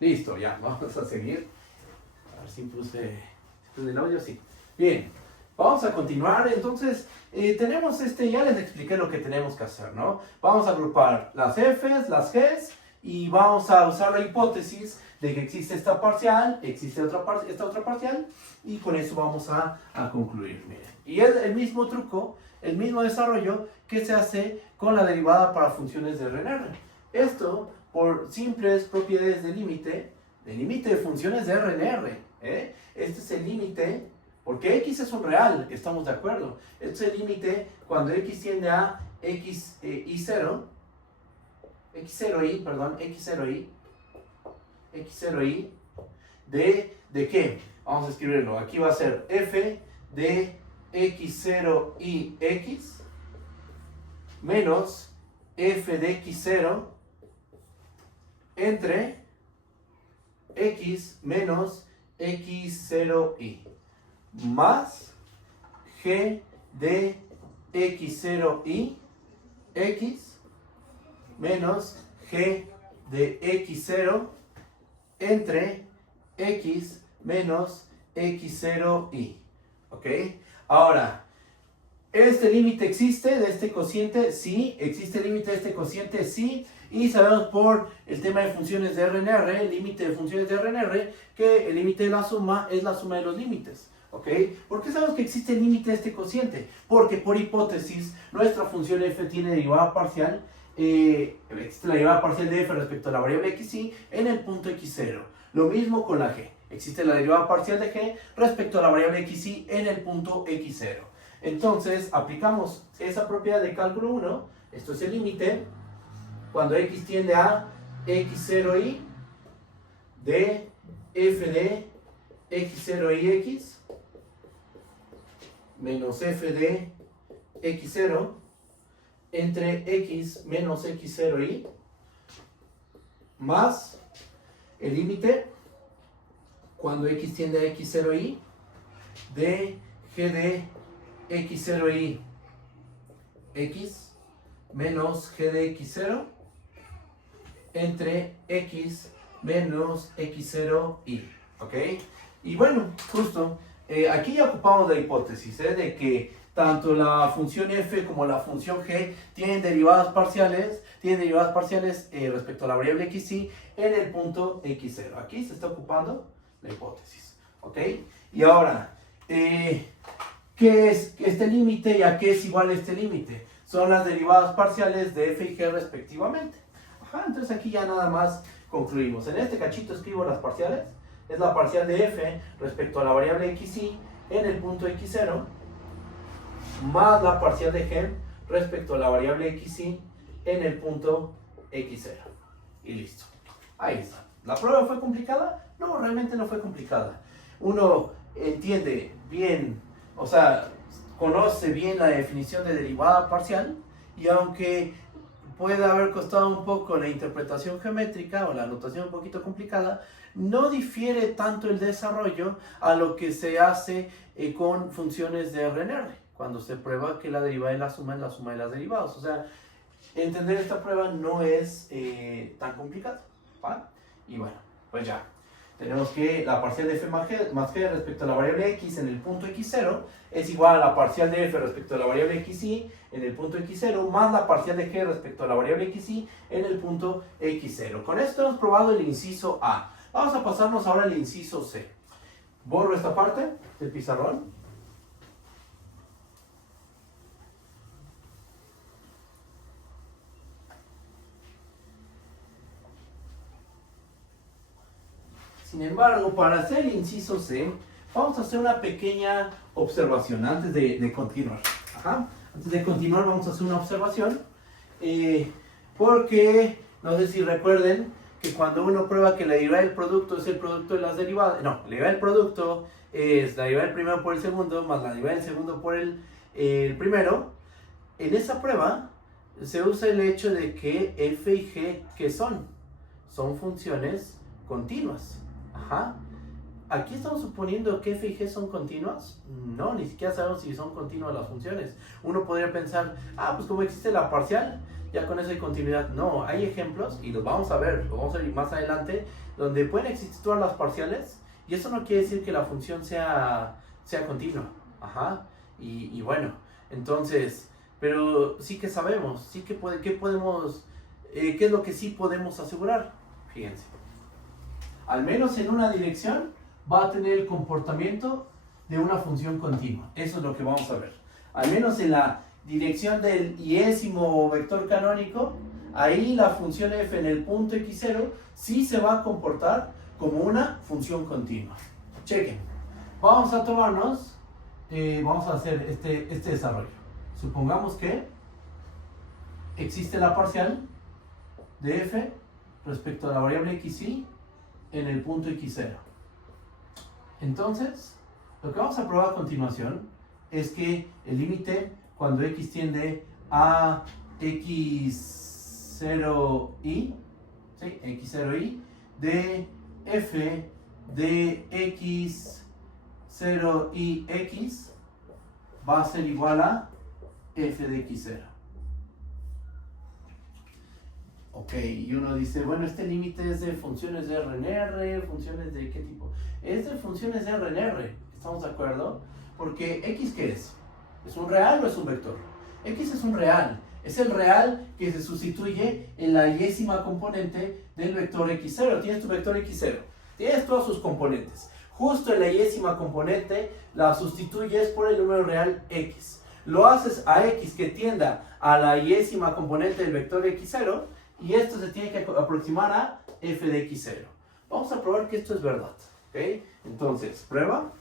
Listo, ya, vamos a seguir. A ver si puse el audio, sí. Bien, vamos a continuar. Entonces, tenemos ya les expliqué lo que tenemos que hacer, ¿no? Vamos a agrupar las Fs, las Gs, y vamos a usar la hipótesis de que existe esta parcial, existe esta otra parcial, y con eso vamos a concluir, miren. Y es el mismo truco, el mismo desarrollo que se hace con la derivada para funciones de RNR. Esto por simples propiedades de límite de funciones de RNR. Este es el límite, porque X es un real, estamos de acuerdo. Este es el límite cuando X tiende a X0i, ¿de qué? Vamos a escribirlo. Aquí va a ser f de X0i X menos f de X0 entre X menos X0i más G de X0i X menos G de X0 entre X menos X0i. ¿Ok? Ahora, ¿este límite existe de este cociente? Sí. ¿Existe el límite de este cociente? Sí. Y sabemos por el tema de funciones de RNR, el límite de funciones de RNR, que el límite de la suma es la suma de los límites. ¿Ok? ¿Por qué sabemos que existe el límite de este cociente? Porque por hipótesis, nuestra función f tiene derivada parcial, existe la derivada parcial de f respecto a la variable xy en el punto x0. Lo mismo con la g. Existe la derivada parcial de g respecto a la variable xy en el punto x0. Entonces, aplicamos esa propiedad de cálculo 1, esto es el límite, cuando x tiende a x0i de f de x0i x menos f de x0 entre x menos x0i más el límite cuando x tiende a x0i de g de x0i x menos g de x0 entre x menos x0i. ¿Ok? Y bueno, justo aquí ya ocupamos la hipótesis de que tanto la función f como la función g tienen derivadas parciales respecto a la variable xy en el punto x0. Aquí se está ocupando la hipótesis. ¿Ok? Y ahora, ¿qué es este límite y a qué es igual este límite? Son las derivadas parciales de f y g respectivamente. Ajá, entonces aquí ya nada más concluimos. En este cachito escribo las parciales. Es la parcial de f respecto a la variable xy en el punto x0 más la parcial de g respecto a la variable xy en el punto x0. Y listo. Ahí está. ¿La prueba fue complicada? No, realmente no fue complicada. Uno entiende bien, o sea, conoce bien la definición de derivada parcial, y aunque puede haber costado un poco la interpretación geométrica o la notación un poquito complicada, no difiere tanto el desarrollo a lo que se hace con funciones de RNR, cuando se prueba que la derivada de la suma es la suma de las derivadas. O sea, entender esta prueba no es tan complicado, ¿vale? Y bueno, pues ya. Tenemos que la parcial de f más g respecto a la variable x en el punto x0 es igual a la parcial de f respecto a la variable xy en el punto x0 más la parcial de g respecto a la variable xy en el punto x0. Con esto hemos probado el inciso A. Vamos a pasarnos ahora al inciso C. Borro esta parte del pizarrón. Sin embargo, para hacer el inciso C, vamos a hacer una pequeña observación antes de continuar. Ajá. Antes de continuar vamos a hacer una observación, porque no sé si recuerden que cuando uno prueba que la derivada del producto es el producto de las derivadas, no, la derivada del producto es la derivada del primero por el segundo más la derivada del segundo por el primero, en esa prueba se usa el hecho de que f y g, ¿qué son? Son funciones continuas. Ajá. aquí estamos suponiendo que f y g son continuas. No, ni siquiera sabemos si son continuas las funciones. Uno podría pensar, pues como existe la parcial, ya con eso hay continuidad. No, hay ejemplos, y los vamos a ver más adelante, donde pueden existir todas las parciales, y eso no quiere decir que la función sea continua. Ajá. Y bueno, entonces, pero sí que sabemos, sí que podemos, ¿qué es lo que sí podemos asegurar? Fíjense. Al menos en una dirección va a tener el comportamiento de una función continua. Eso es lo que vamos a ver. Al menos en la dirección del iésimo vector canónico, ahí la función f en el punto x0 sí se va a comportar como una función continua. Chequen. Vamos a tomarnos, vamos a hacer este desarrollo. Supongamos que existe la parcial de f respecto a la variable xy en el punto x0. Entonces, lo que vamos a probar a continuación es que el límite cuando x tiende a x0y, ¿sí? x0y de f de x0y(x) va a ser igual a f de x0. Ok, y uno dice, bueno, este límite es de funciones de RNR, funciones de ¿qué tipo? Es de funciones de RNR, ¿estamos de acuerdo? Porque ¿x qué es? ¿Es un real o es un vector? X es un real, es el real que se sustituye en la yésima componente del vector x0. Tienes tu vector x0, tienes todos sus componentes. Justo en la yésima componente la sustituyes por el número real x. Lo haces a x que tienda a la yésima componente del vector x0, y esto se tiene que aproximar a f de x0. Vamos a probar que esto es verdad. ¿Okay? Entonces, prueba.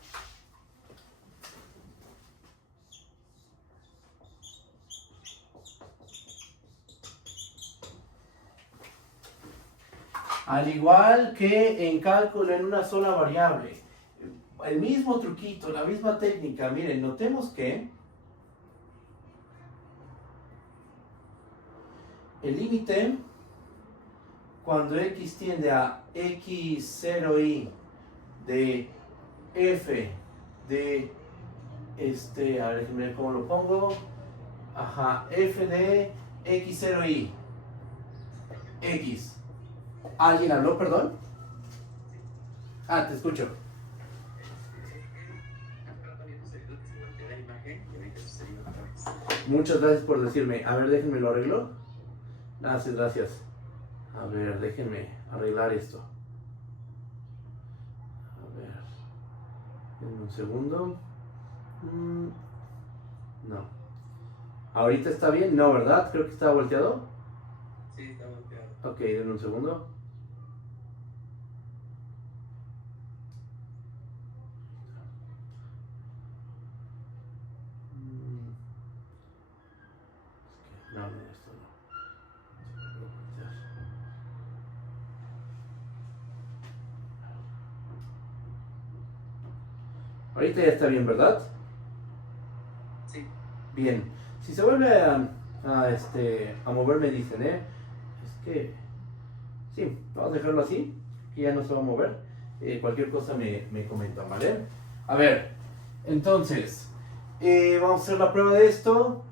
Al igual que en cálculo en una sola variable, el mismo truquito, la misma técnica. Miren, notemos que el límite cuando x tiende a x0y de f de a ver, déjenme ver cómo lo pongo. F de x0y x. ¿Alguien habló, perdón? Te escucho. Muchas gracias por decirme. A ver, déjenme lo arreglo. Gracias, gracias. A ver, déjenme arreglar esto. A ver. En un segundo. No. ¿Ahorita está bien? No, ¿verdad? Creo que está volteado. Sí, está volteado. Ok, denme un segundo. No, esto no. Ahorita ya está bien, ¿verdad? Sí. Bien. Si se vuelve a mover, me dicen, Es que... Sí, vamos a dejarlo así, que ya no se va a mover. Cualquier cosa me comentan, ¿vale? A ver, entonces, vamos a hacer la prueba de esto.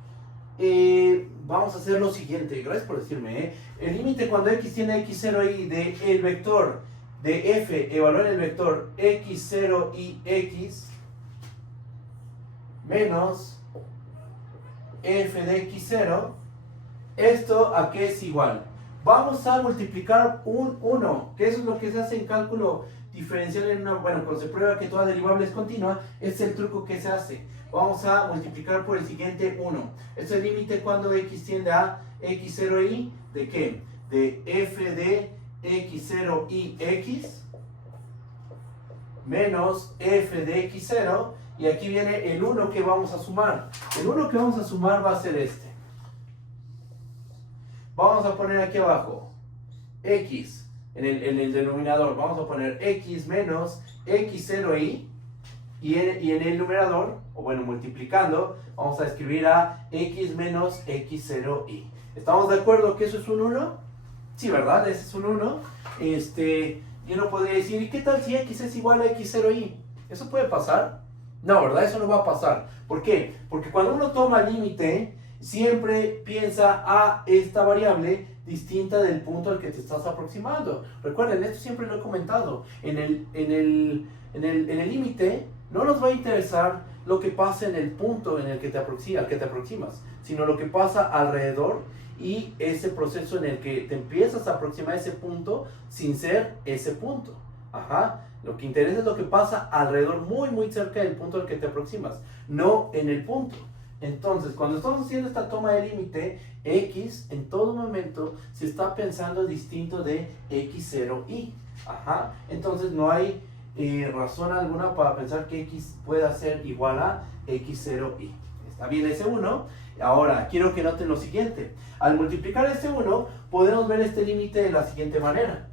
Vamos a hacer lo siguiente, gracias por decirme, El límite cuando x tiene a x0y de el vector de f, evaluar el vector x0y x menos f de x0, ¿esto a qué es igual? Vamos a multiplicar un 1, que eso es lo que se hace en cálculo diferencial en cuando se prueba que toda derivable es continua, es el truco que se hace. Vamos a multiplicar por el siguiente 1. Es el límite cuando x tiende a x0y, ¿de qué? De f de x0y x menos f de x0, y aquí viene el 1 que vamos a sumar. El 1 que vamos a sumar va a ser este. Vamos a poner aquí abajo x en el denominador. Vamos a poner x menos x0y, y en el numerador, multiplicando, vamos a escribir a x menos x0y. ¿Estamos de acuerdo que eso es un 1? Sí, ¿verdad? Ese es un 1. Y uno podría decir, ¿y qué tal si x es igual a x0y? ¿Eso puede pasar? No, ¿verdad? Eso no va a pasar. ¿Por qué? Porque cuando uno toma límite, siempre piensa a esta variable distinta del punto al que te estás aproximando. Recuerden, esto siempre lo he comentado. En el límite no nos va a interesar lo que pasa en el punto en el que al que te aproximas, sino lo que pasa alrededor y ese proceso en el que te empiezas a aproximar a ese punto sin ser ese punto. Ajá. Lo que interesa es lo que pasa alrededor, muy muy cerca del punto al que te aproximas, no en el punto. Entonces, cuando estamos haciendo esta toma de límite, x en todo momento se está pensando distinto de x0y. Ajá. Entonces no hay razón alguna para pensar que x pueda ser igual a x0y. ¿Está bien ese 1? Ahora, quiero que noten lo siguiente. Al multiplicar este 1, podemos ver este límite de la siguiente manera.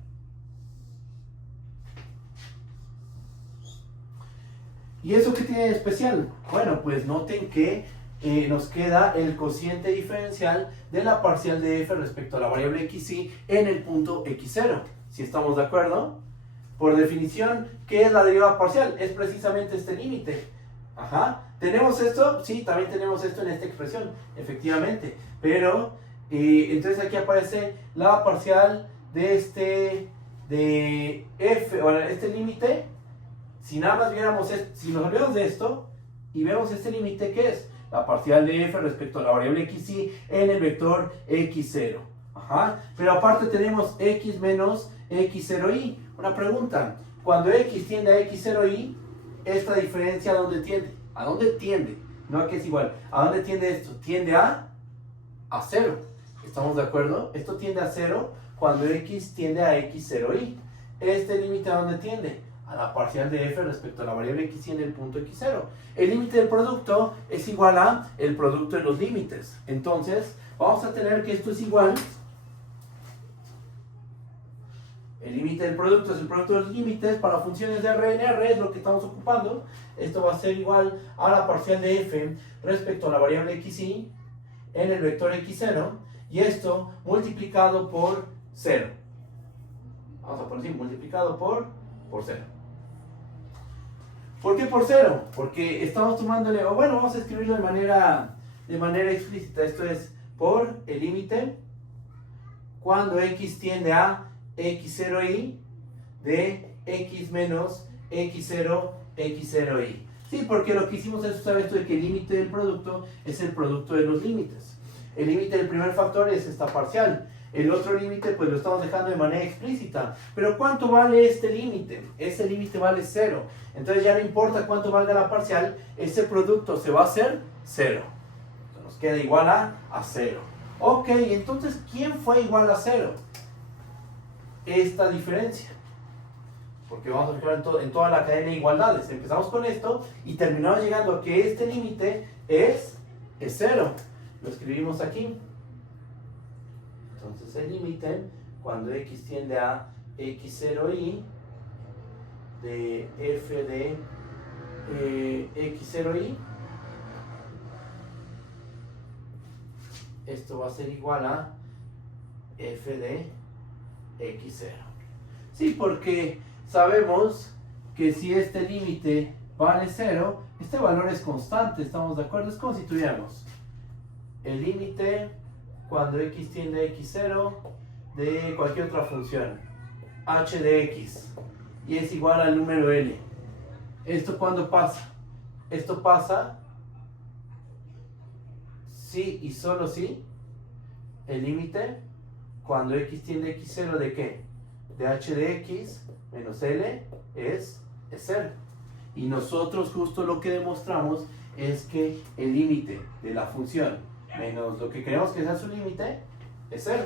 ¿Y eso qué tiene de especial? Bueno, pues noten que nos queda el cociente diferencial de la parcial de f respecto a la variable xy en el punto x0. ¿Sí estamos de acuerdo? Por definición, ¿qué es la derivada parcial? Es precisamente este límite. Ajá. ¿Tenemos esto? Sí, también tenemos esto en esta expresión, efectivamente. Pero, entonces aquí aparece la parcial de f, bueno, este límite. Si nada más viéramos, si nos olvidamos de esto y vemos este límite, ¿qué es? La parcial de f respecto a la variable xy en el vector x0. Ajá. Pero aparte tenemos x menos x0y. Una pregunta, cuando x tiende a x0y, ¿esta diferencia a dónde tiende? ¿A dónde tiende? No a que es igual. ¿A dónde tiende esto? Tiende a 0. ¿Estamos de acuerdo? Esto tiende a 0 cuando x tiende a x0y. ¿Este límite a dónde tiende? A la parcial de f respecto a la variable xy en el punto x0. El límite del producto es igual a el producto de los límites. Entonces, vamos a tener que esto es igual. El límite del producto es el producto de los límites. Para funciones de Rn, R es lo que estamos ocupando. Esto va a ser igual a la parcial de f respecto a la variable xy en el vector x0. Y esto multiplicado por 0. Vamos a poner así, multiplicado por 0. ¿Por qué por 0? Porque estamos tomándole, o bueno, vamos a escribirlo de manera explícita. Esto es por el límite cuando x tiende a x0y de x menos x0, x0y. Sí, porque lo que hicimos es usar esto de que el límite del producto es el producto de los límites. El límite del primer factor es esta parcial. El otro límite pues lo estamos dejando de manera explícita. Pero ¿cuánto vale este límite? Este límite vale 0. Entonces ya no importa cuánto valga la parcial, ese producto se va a hacer 0. Entonces nos queda igual a 0. Ok, entonces ¿quién fue igual a 0? Esta diferencia. Porque vamos a fijar en toda la cadena de igualdades. Empezamos con esto y terminamos llegando a que este límite es 0. Lo escribimos aquí. Entonces el límite cuando x tiende a x0y de f de x0y, esto va a ser igual a f de x0. Sí, porque sabemos que si este límite vale 0, este valor es constante, ¿estamos de acuerdo? Es como si tuviéramos el límite cuando x tiende a x0 de cualquier otra función, h de x, y es igual al número l. ¿Esto cuándo pasa? Esto pasa si y solo si el límite cuando x tiende a x0 de ¿qué? De h de x menos l es 0. Y nosotros justo lo que demostramos es que el límite de la función menos lo que queremos que sea su límite es 0.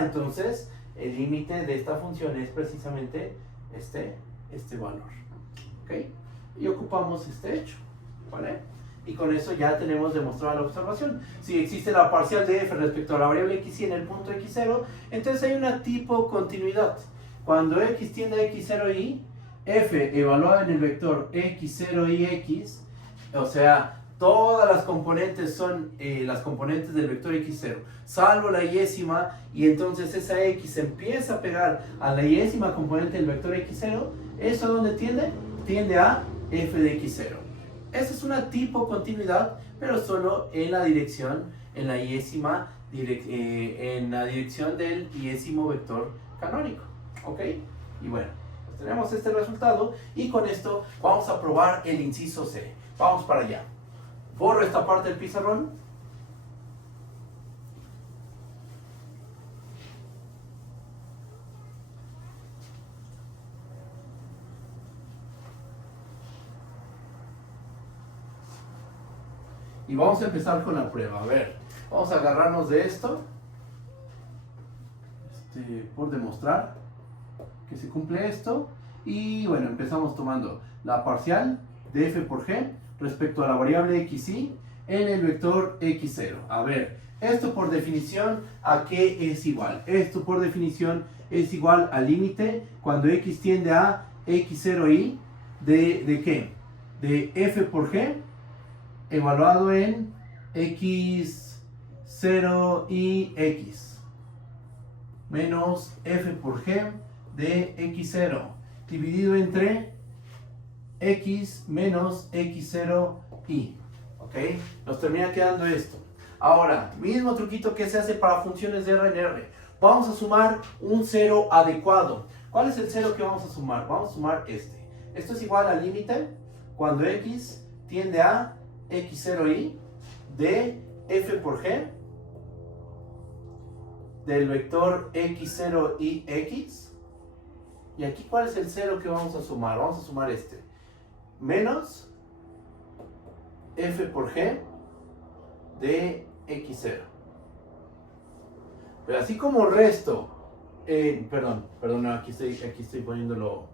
Entonces el límite de esta función es precisamente este valor. ¿Ok? Y ocupamos este hecho. ¿Vale? Y con eso ya tenemos demostrada la observación. Si existe la parcial de f respecto a la variable xy en el punto x0, entonces hay una tipo continuidad. Cuando x tiende a x0y, f evaluada en el vector x0y x, o sea, Todas las componentes son las componentes del vector x0, salvo la yésima, y entonces esa x se empieza a pegar a la yésima componente del vector x0. ¿Eso a dónde tiende? Tiende a f de x0. Esa es una tipo continuidad, pero solo en la dirección, en la yésima, en la dirección del yésimo vector canónico. ¿Ok? Y bueno, pues tenemos este resultado, y con esto vamos a probar el inciso C. Vamos para allá. Borro esta parte del pizarrón. Y vamos a empezar con la prueba. A ver, vamos a agarrarnos de esto. Por demostrar que se cumple esto. Y bueno, empezamos tomando la parcial de f por g respecto a la variable xy en el vector x0. A ver, esto por definición, ¿a qué es igual? Esto por definición es igual al límite cuando x tiende a x0y ¿de qué? De f por g evaluado en x0 y x menos f por g de x0 dividido entre x menos x0y. ¿Ok? Nos termina quedando esto. Ahora, mismo truquito que se hace para funciones de R en R. Vamos a sumar un cero adecuado. ¿Cuál es el cero que vamos a sumar? Vamos a sumar este. Esto es igual al límite cuando x tiende a x0y de f por g del vector x0 y x. Y aquí, ¿cuál es el cero que vamos a sumar? Vamos a sumar este. Menos f por g de x0. Pero así como resto, perdón, no, aquí estoy poniéndolo,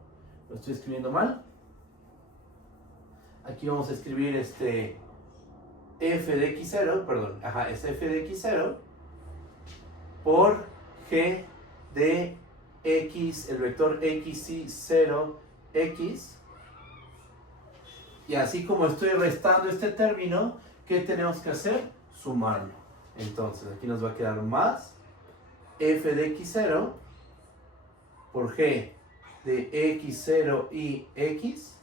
lo estoy escribiendo mal. Aquí vamos a escribir f de x0, perdón, es f de x0 por g de x, el vector xy0, x. Y así como estoy restando este término, ¿qué tenemos que hacer? Sumarlo. Entonces aquí nos va a quedar más f de x0 por g de x0 y x.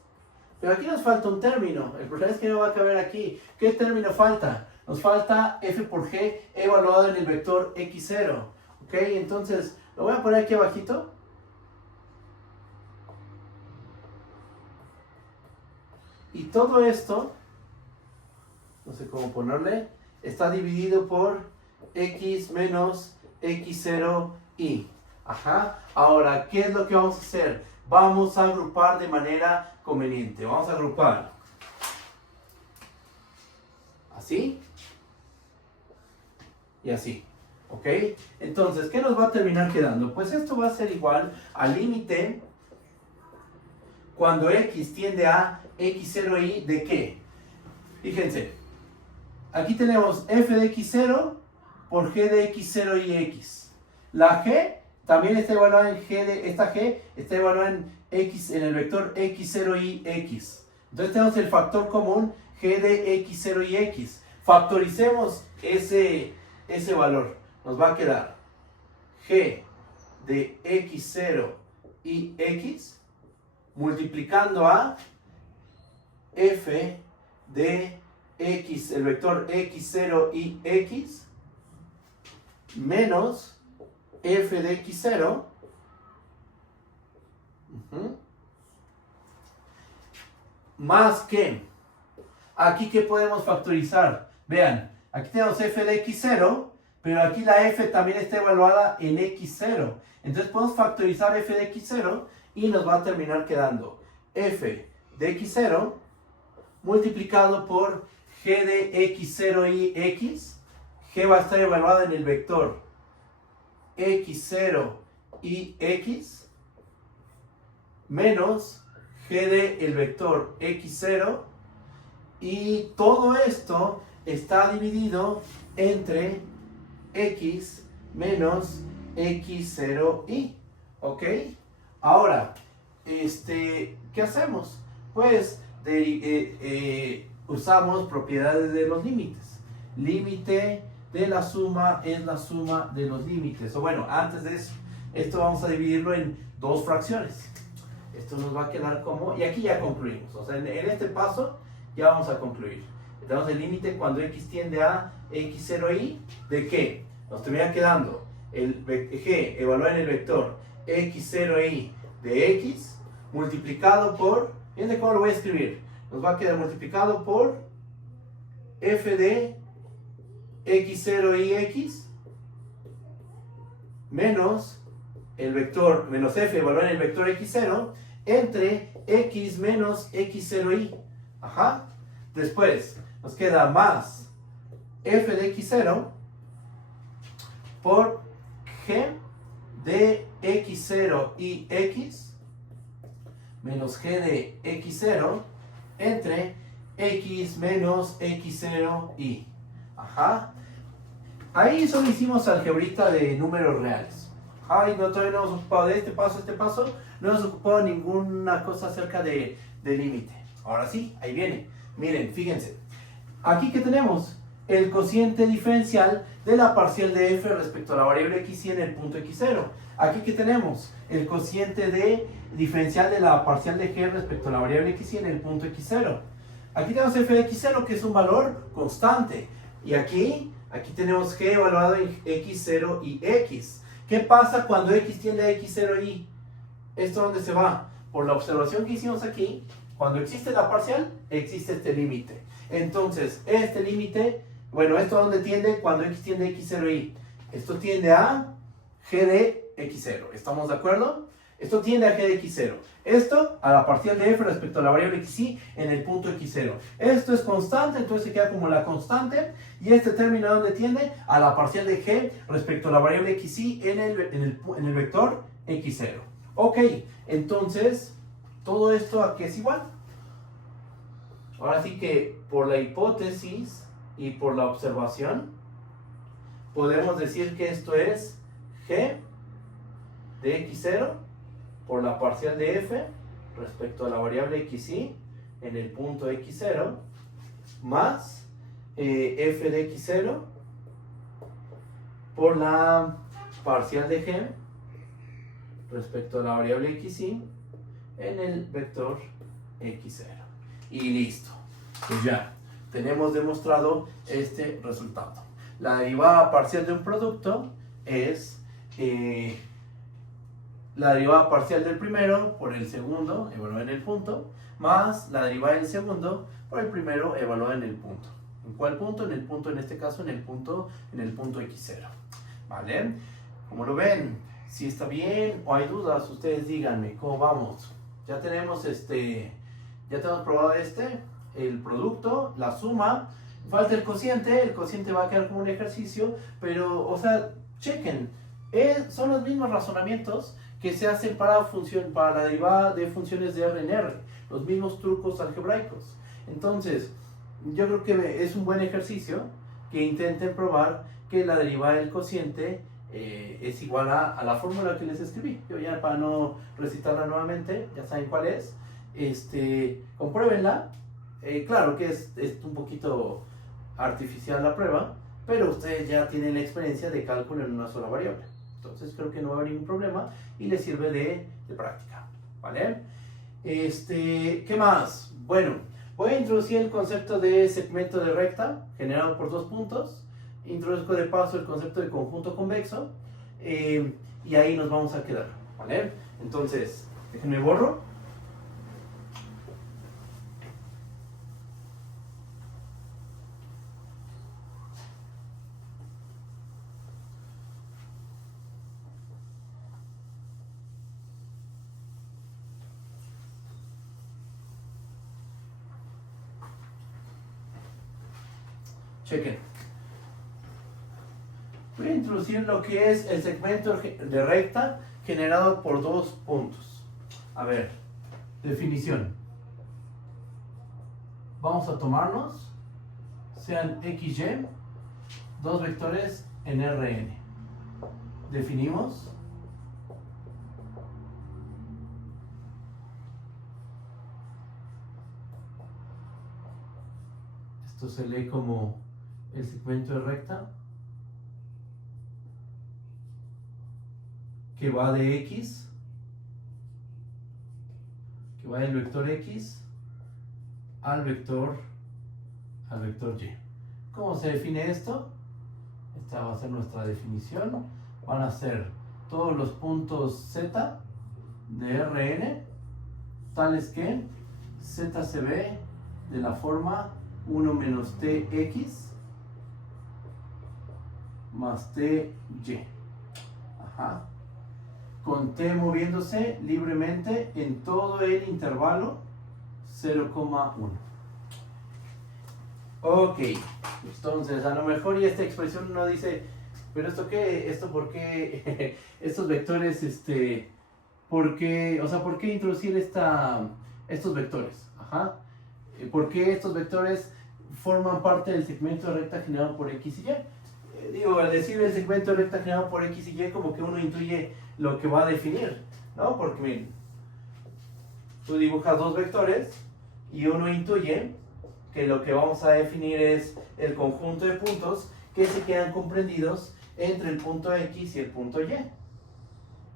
Pero aquí nos falta un término. El problema es que no va a caber aquí. ¿Qué término falta? Nos falta f por g evaluado en el vector x0. ¿Ok? Entonces lo voy a poner aquí abajito. Y todo esto, no sé cómo ponerle, está dividido por x menos x0y. Ahora, ¿qué es lo que vamos a hacer? Vamos a agrupar de manera conveniente. Vamos a agrupar así y así. ¿Ok? Entonces, ¿qué nos va a terminar quedando? Pues esto va a ser igual al límite cuando x tiende a x0y de ¿qué? Fíjense, aquí tenemos f de x0 por g de x0 y x. La g también está evaluada en esta g está evaluada en x, en el vector x0 y x. Entonces tenemos el factor común g de x0 y x. Factoricemos ese valor. Nos va a quedar g de x0 y x multiplicando a f de x, el vector x0 y x, menos f de x0 más que aquí que podemos factorizar. Vean, aquí tenemos f de x0, pero aquí la f también está evaluada en x0. Entonces podemos factorizar f de x0 y nos va a terminar quedando f de x0 multiplicado por g de x0 y x. G va a estar evaluada en el vector x0 y x menos g de el vector x0, y todo esto está dividido entre x menos x0y. ¿Ok? Ahora, ¿qué hacemos? Pues usamos propiedades de los límites. Límite de la suma es la suma de los límites. O bueno, antes de eso, esto vamos a dividirlo en dos fracciones. Esto nos va a quedar como, y aquí ya concluimos. O sea, en este paso ya vamos a concluir. Tenemos el límite cuando x tiende a x0y, ¿de qué? Nos termina quedando el g evaluado en el vector x0y de x multiplicado por, fíjense cómo lo voy a escribir, nos va a quedar multiplicado por f de x0y x menos el vector, menos f evaluado en el vector x0 entre x menos x0y. Ajá. Después nos queda más f de x0 por g de x0 y x menos g de x0 entre x menos x0 y. Ajá. Ahí solo hicimos algebrita de números reales. Ay, no, todavía no hemos ocupado de este paso, no hemos ocupado ninguna cosa acerca de límite. Ahora sí, ahí viene. Miren, fíjense. Aquí que tenemos el cociente diferencial de la parcial de f respecto a la variable x y en el punto x0. Aquí que tenemos el cociente de diferencial de la parcial de g respecto a la variable x y en el punto x0. Aquí tenemos f de x0 que es un valor constante. Y aquí tenemos g evaluado en x0 y x. ¿Qué pasa cuando x tiende a x0 y? ¿Esto dónde se va? Por la observación que hicimos aquí, cuando existe la parcial, existe este límite. Entonces, este límite, bueno, ¿esto a dónde tiende? Cuando x tiende a x0 y. Esto tiende a g de x0. ¿Estamos de acuerdo? Esto tiende a g de x0. Esto a la parcial de f respecto a la variable xy en el punto x0. Esto es constante, entonces se queda como la constante. Y este término ¿a dónde tiende? A la parcial de g respecto a la variable xy en el vector x0. Ok, entonces, todo esto aquí es igual. Ahora sí que por la hipótesis y por la observación, podemos decir que esto es g de x0 por la parcial de f respecto a la variable xy en el punto x0 más f de x0 por la parcial de g respecto a la variable xy en el vector x0. Y listo. Pues ya tenemos demostrado este resultado. La derivada parcial de un producto es la derivada parcial del primero por el segundo evaluada en el punto, más la derivada del segundo por el primero evaluada en el punto. ¿En cuál punto? En el punto, en este caso, en el punto x0. ¿Vale? ¿Cómo lo ven? Si está bien o hay dudas, ustedes díganme, ¿cómo vamos? Ya tenemos ya tenemos probado el producto, la suma, falta el cociente va a quedar como un ejercicio, pero, o sea, chequen, son los mismos razonamientos que se hacen para la derivada de funciones de R en R, los mismos trucos algebraicos. Entonces, yo creo que es un buen ejercicio que intenten probar que la derivada del cociente es igual a la fórmula que les escribí. Yo ya, para no recitarla nuevamente, ya saben cuál es. Compruébenla. Claro que es un poquito artificial la prueba, pero ustedes ya tienen la experiencia de cálculo en una sola variable. Entonces creo que no va a haber ningún problema y les sirve de práctica. ¿Vale? ¿Qué más? Bueno, voy a introducir el concepto de segmento de recta generado por dos puntos. Introduzco de paso el concepto de conjunto convexo y ahí nos vamos a quedar. ¿Vale? Entonces, déjenme borro. Chequen. Voy a introducir lo que es el segmento de recta generado por dos puntos. A ver, definición. Vamos a tomarnos, sean XY, dos vectores en Rn. Definimos. Esto se lee como el segmento de recta que va de X, que va del vector X al vector Y. ¿Cómo se define esto? Esta va a ser nuestra definición. Van a ser todos los puntos Z de Rn, tales que Z se ve de la forma 1 menos Tx más Ty. Ajá. Con T moviéndose libremente en todo el intervalo 0,1. Ok, entonces a lo mejor y esta expresión uno dice, pero ¿esto qué? ¿Esto por qué? Estos vectores, ¿por qué? O sea, ¿por qué introducir estos vectores? Ajá. ¿Por qué estos vectores forman parte del segmento de recta generado por X y Y? Digo, al decir el segmento de recta generado por X y Y, como que uno intuye lo que va a definir, ¿no? Porque, miren, tú dibujas dos vectores y uno intuye que lo que vamos a definir es el conjunto de puntos que se quedan comprendidos entre el punto X y el punto Y.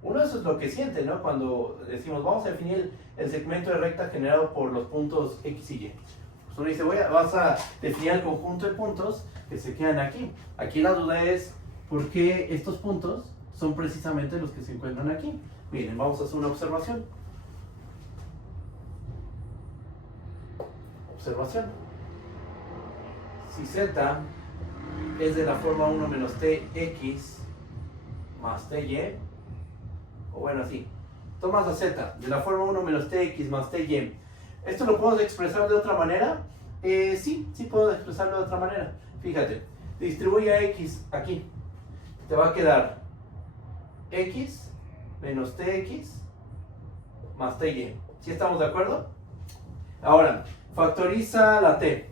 Uno eso es lo que siente, ¿no? Cuando decimos vamos a definir el segmento de recta generado por los puntos X y Y. Pues uno dice, vas a definir el conjunto de puntos que se quedan aquí. Aquí la duda es, ¿por qué estos puntos son precisamente los que se encuentran aquí? Miren, vamos a hacer una observación. Observación. Si Z es de la forma 1 menos Tx más Ty, o bueno, así, tomas a Z de la forma 1 menos Tx más Ty, ¿esto lo puedo expresar de otra manera? Sí puedo expresarlo de otra manera. Fíjate, distribuye a X aquí, te va a quedar X menos Tx más Ty. ¿Sí estamos de acuerdo? Ahora, factoriza la T.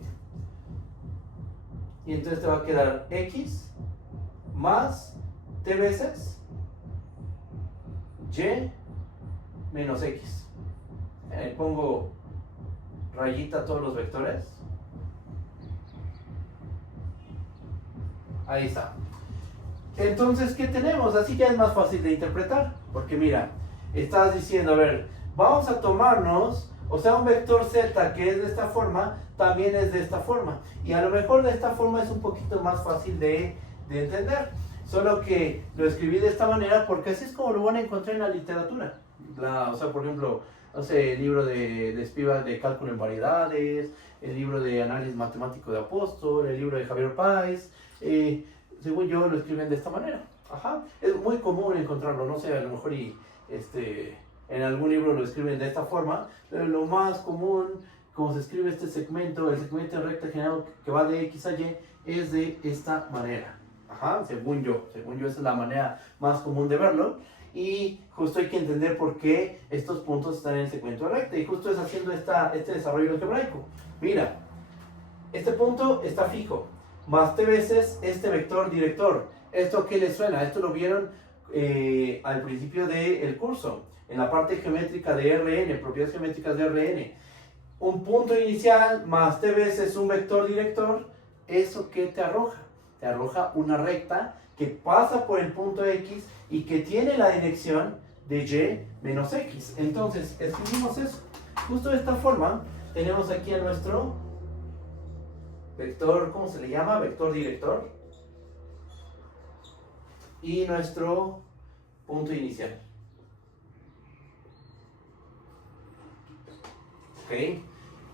Y entonces te va a quedar X más T veces Y menos X. Pongo rayita a todos los vectores. Ahí está. Entonces, ¿qué tenemos? Así ya es más fácil de interpretar. Porque mira, estás diciendo, a ver, vamos a tomarnos, o sea, un vector Z que es de esta forma, también es de esta forma. Y a lo mejor de esta forma es un poquito más fácil de entender. Solo que lo escribí de esta manera porque así es como lo van a encontrar en la literatura. O sea, por ejemplo, no sé, el libro de Spivak de cálculo en variedades, el libro de análisis matemático de Apóstol, el libro de Javier Páez, según yo lo escriben de esta manera. Ajá. Es muy común encontrarlo, no sé, a lo mejor en algún libro lo escriben de esta forma, pero lo más común, como se escribe este segmento, el segmento de recta generado que va de X a Y, es de esta manera. Ajá, según yo esa es la manera más común de verlo. Y justo hay que entender por qué estos puntos están en el segmento de recta. Y justo es haciendo este desarrollo algebraico. Mira, este punto está fijo, más T veces este vector director. ¿Esto a qué les suena? Esto lo vieron al principio del curso, en la parte geométrica de Rn, propiedades geométricas de Rn. Un punto inicial más T veces un vector director, ¿eso qué te arroja? Te arroja una recta que pasa por el punto X y que tiene la dirección de Y menos X. Entonces, escribimos eso. Justo de esta forma, tenemos aquí a nuestro vector, ¿cómo se le llama? Vector director. Y nuestro punto inicial. ¿Ok?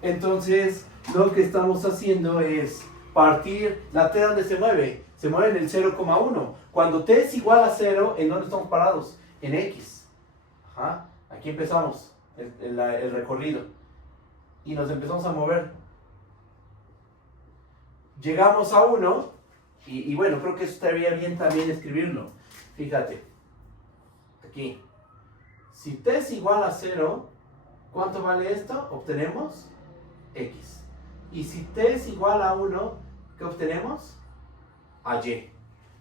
Entonces, lo que estamos haciendo es partir la T donde se mueve en el 0,1. Cuando T es igual a 0, ¿en dónde estamos parados? En X. Ajá. Aquí empezamos el recorrido. Y nos empezamos a mover. Llegamos a 1. Y bueno, creo que estaría bien también escribirlo. Fíjate. Aquí. Si T es igual a 0, ¿cuánto vale esto? Obtenemos X. Y si T es igual a 1, ¿qué obtenemos? A Y.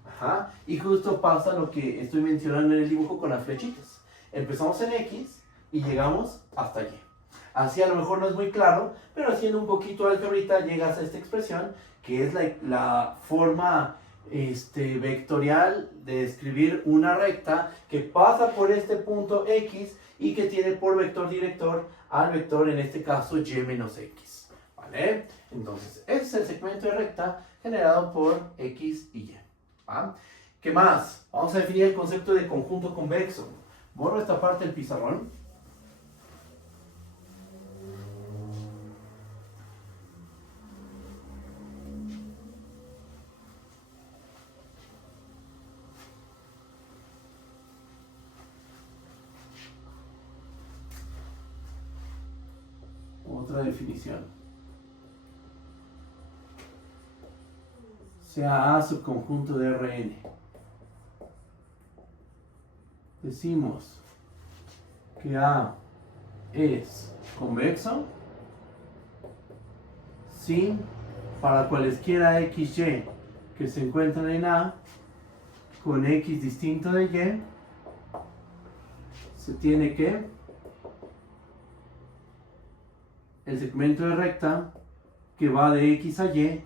Ajá. Y justo pasa lo que estoy mencionando en el dibujo con las flechitas. Empezamos en X y llegamos hasta Y. Así a lo mejor no es muy claro, pero haciendo un poquito de algebrita llegas a esta expresión, que es la forma vectorial de escribir una recta que pasa por este punto X y que tiene por vector director al vector, en este caso, Y menos X. ¿Vale? Entonces, ese es el segmento de recta generado por X y Y. ¿Va? ¿Qué más? Vamos a definir el concepto de conjunto convexo. Borro esta parte del pizarrón. Otra definición. Sea A subconjunto de Rn. Decimos que A es convexo si para cualesquiera XY que se encuentran en A con X distinto de Y se tiene que el segmento de recta que va de X a Y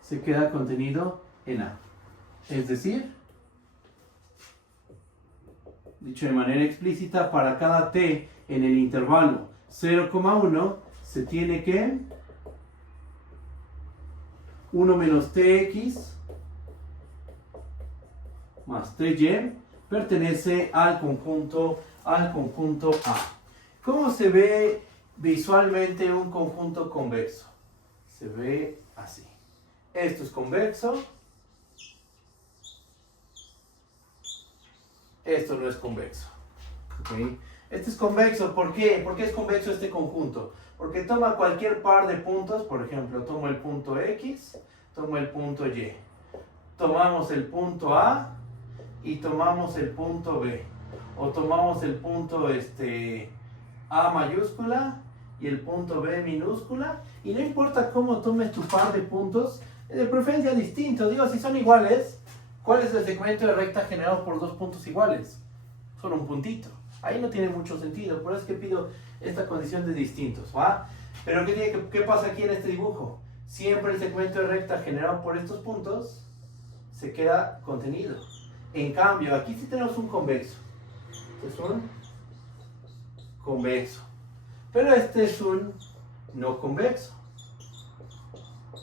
se queda contenido en A. Es decir, dicho de manera explícita, para cada t en el intervalo 0,1 se tiene que 1 menos tx más ty pertenece al conjunto A. ¿Cómo se ve visualmente un conjunto convexo? Se ve así. Esto es convexo. Esto no es convexo. ¿Okay? Este es convexo. ¿Por qué? ¿Por qué es convexo este conjunto? Porque toma cualquier par de puntos. Por ejemplo, tomo el punto X, tomo el punto Y. Tomamos el punto A y tomamos el punto B. O tomamos el punto A mayúscula y el punto B minúscula. Y no importa cómo tomes tu par de puntos, de preferencia distintos. Digo, si son iguales, ¿cuál es el segmento de recta generado por dos puntos iguales? Solo un puntito. Ahí no tiene mucho sentido. Por eso es que pido esta condición de distintos, ¿va? Pero ¿qué pasa aquí en este dibujo? Siempre el segmento de recta generado por estos puntos se queda contenido. En cambio, aquí sí tenemos un convexo. Este es un convexo. Pero este es un no convexo.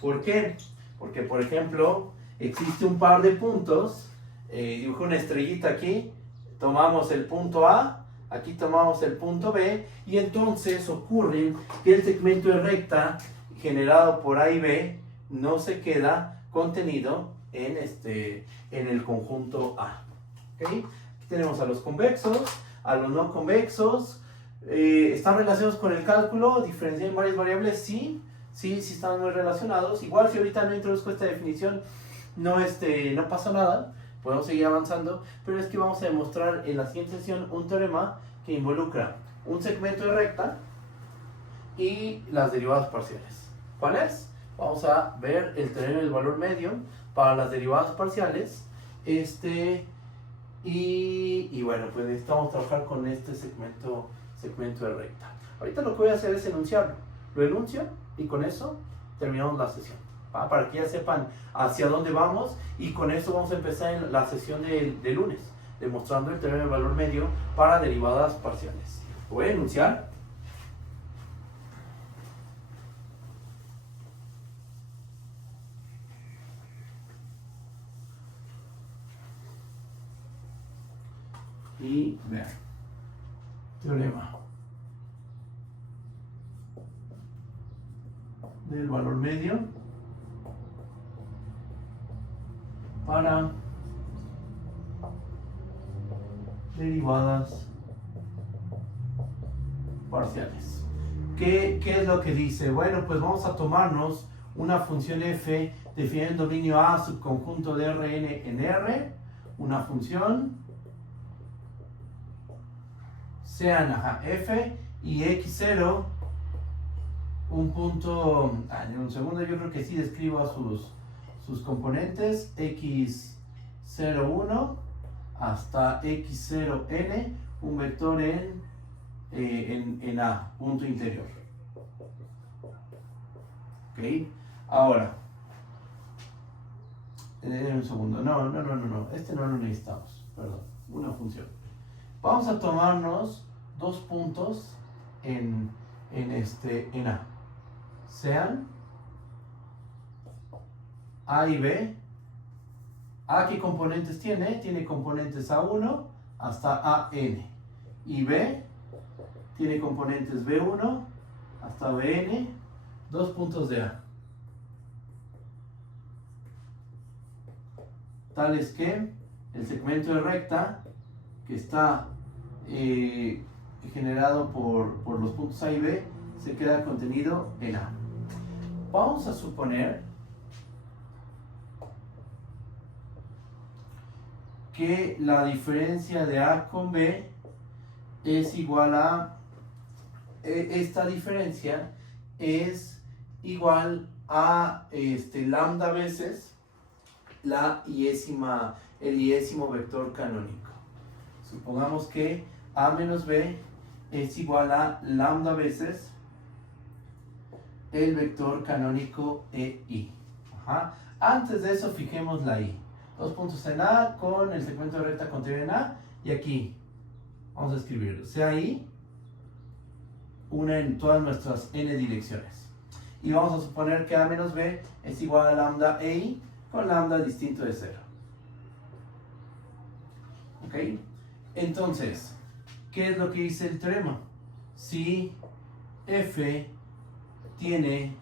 ¿Por qué? Porque, por ejemplo, existe un par de puntos. Dibujo una estrellita aquí. Tomamos el punto A. Aquí tomamos el punto B. Y entonces ocurre que el segmento de recta generado por A y B no se queda contenido en el conjunto A. ¿Okay? Aquí tenemos a los convexos, a los no convexos. ¿Están relacionados con el cálculo? ¿Diferencian varias variables? Sí, están muy relacionados. Igual si ahorita no introduzco esta definición, no pasa nada. Podemos seguir avanzando, pero es que vamos a demostrar en la siguiente sesión un teorema que involucra un segmento de recta y las derivadas parciales. ¿Cuál es? Vamos a ver el teorema del valor medio para las derivadas parciales. Y bueno, pues necesitamos trabajar con este segmento de recta. Ahorita lo que voy a hacer es enunciarlo. Lo enuncio y con eso terminamos la sesión. ¿Va? Para que ya sepan hacia dónde vamos, y con esto vamos a empezar en la sesión de lunes, demostrando el teorema del valor medio para derivadas parciales. Lo voy a enunciar. Y vean, teorema del valor medio para derivadas parciales. ¿Qué es lo que dice? Bueno, pues vamos a tomarnos una función f definiendo el dominio A subconjunto de Rn en R, una función sean f y x0 un punto, en un segundo yo creo que sí describo a sus componentes, x01 hasta x0n, un vector en A, punto interior. ¿Ok? Ahora, un segundo, no, este no lo necesitamos, perdón, una función. Vamos a tomarnos dos puntos en A. Sean A y B. A, ¿qué componentes tiene? Tiene componentes A1 hasta AN. Y B tiene componentes B1 hasta BN, dos puntos de A. Tales que el segmento de recta que está generado por los puntos A y B se queda contenido en A. Vamos a suponer que la diferencia de A con B es igual a, esta diferencia es igual a lambda veces el iésimo vector canónico. Supongamos que A menos B es igual a lambda veces el vector canónico EI. Ajá. Antes de eso fijemos la I. Dos puntos en A con el segmento de recta contenido en A. Y aquí vamos a escribirlo. Sea I una en todas nuestras n direcciones. Y vamos a suponer que A menos B es igual a lambda EI con lambda distinto de 0. ¿Ok? Entonces, ¿qué es lo que dice el teorema? Si f tiene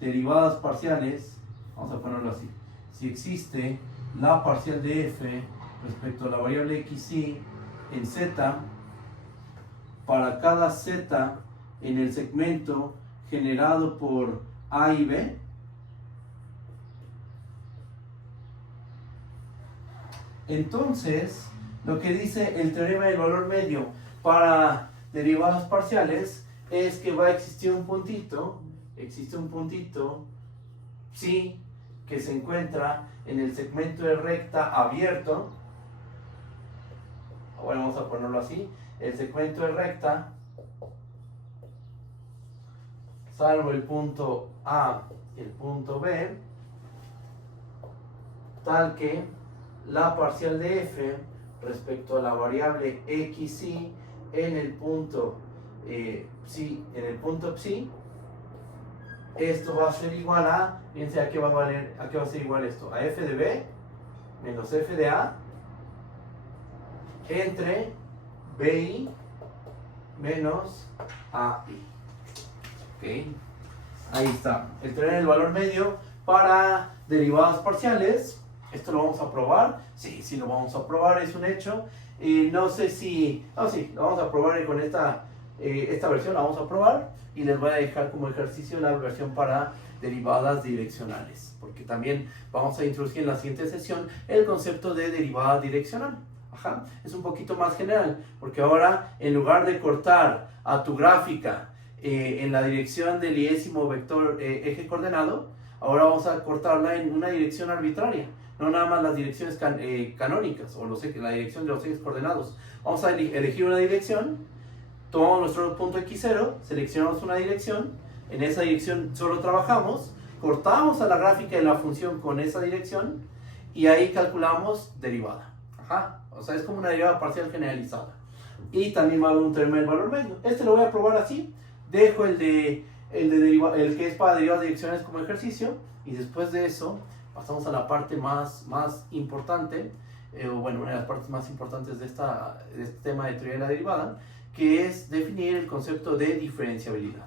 derivadas parciales, vamos a ponerlo así, si existe la parcial de f respecto a la variable xy en z, para cada z en el segmento generado por A y B, entonces lo que dice el teorema del valor medio para derivadas parciales es que va a existir un puntito, sí, que se encuentra en el segmento de recta abierto. Ahora vamos a ponerlo así, el segmento de recta, salvo el punto A y el punto B, tal que la parcial de f respecto a la variable xy en el punto psi, esto va a ser igual a, fíjense a qué va a ser igual esto, a f de b menos f de a entre bi menos ai. ¿Ok? Ahí está, el teorema del valor medio para derivadas parciales. ¿Esto lo vamos a probar? Sí, lo vamos a probar, es un hecho. No sé si... sí, lo vamos a probar con esta versión, la vamos a probar. Y les voy a dejar como ejercicio la versión para derivadas direccionales. Porque también vamos a introducir en la siguiente sesión el concepto de derivada direccional. Ajá, es un poquito más general. Porque ahora, en lugar de cortar a tu gráfica en la dirección del iésimo vector eje coordenado, ahora vamos a cortarla en una dirección arbitraria. No nada más las direcciones canónicas o la dirección de los ejes coordenados. Vamos a elegir una dirección, tomamos nuestro punto x0, seleccionamos una dirección, en esa dirección solo trabajamos, cortamos a la gráfica de la función con esa dirección y ahí calculamos derivada. Ajá, o sea, es como una derivada parcial generalizada. Y también va a haber un teorema del valor medio. Este lo voy a probar así, dejo el que es para derivadas direccionales como ejercicio y después de eso pasamos a la parte más importante, una de las partes más importantes de este tema de teoría de la derivada, que es definir el concepto de diferenciabilidad.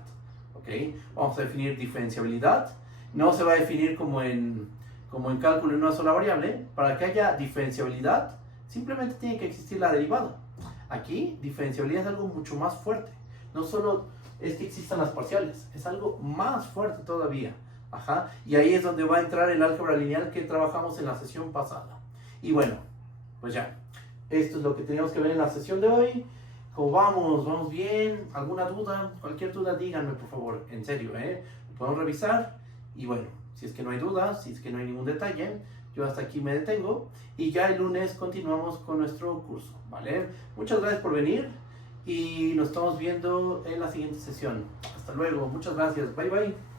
¿Okay? Vamos a definir diferenciabilidad. No se va a definir como en cálculo en una sola variable. Para que haya diferenciabilidad, simplemente tiene que existir la derivada. Aquí, diferenciabilidad es algo mucho más fuerte. No solo es que existan las parciales, es algo más fuerte todavía. Ajá, y ahí es donde va a entrar el álgebra lineal que trabajamos en la sesión pasada. Y bueno, pues ya, esto es lo que teníamos que ver en la sesión de hoy. ¿Cómo vamos? ¿Vamos bien? ¿Alguna duda? Cualquier duda díganme por favor, en serio, podemos revisar. Y bueno, si es que no hay dudas, si es que no hay ningún detalle, yo hasta aquí me detengo. Y ya el lunes continuamos con nuestro curso, ¿vale? Muchas gracias por venir y nos estamos viendo en la siguiente sesión. Hasta luego, muchas gracias, bye bye.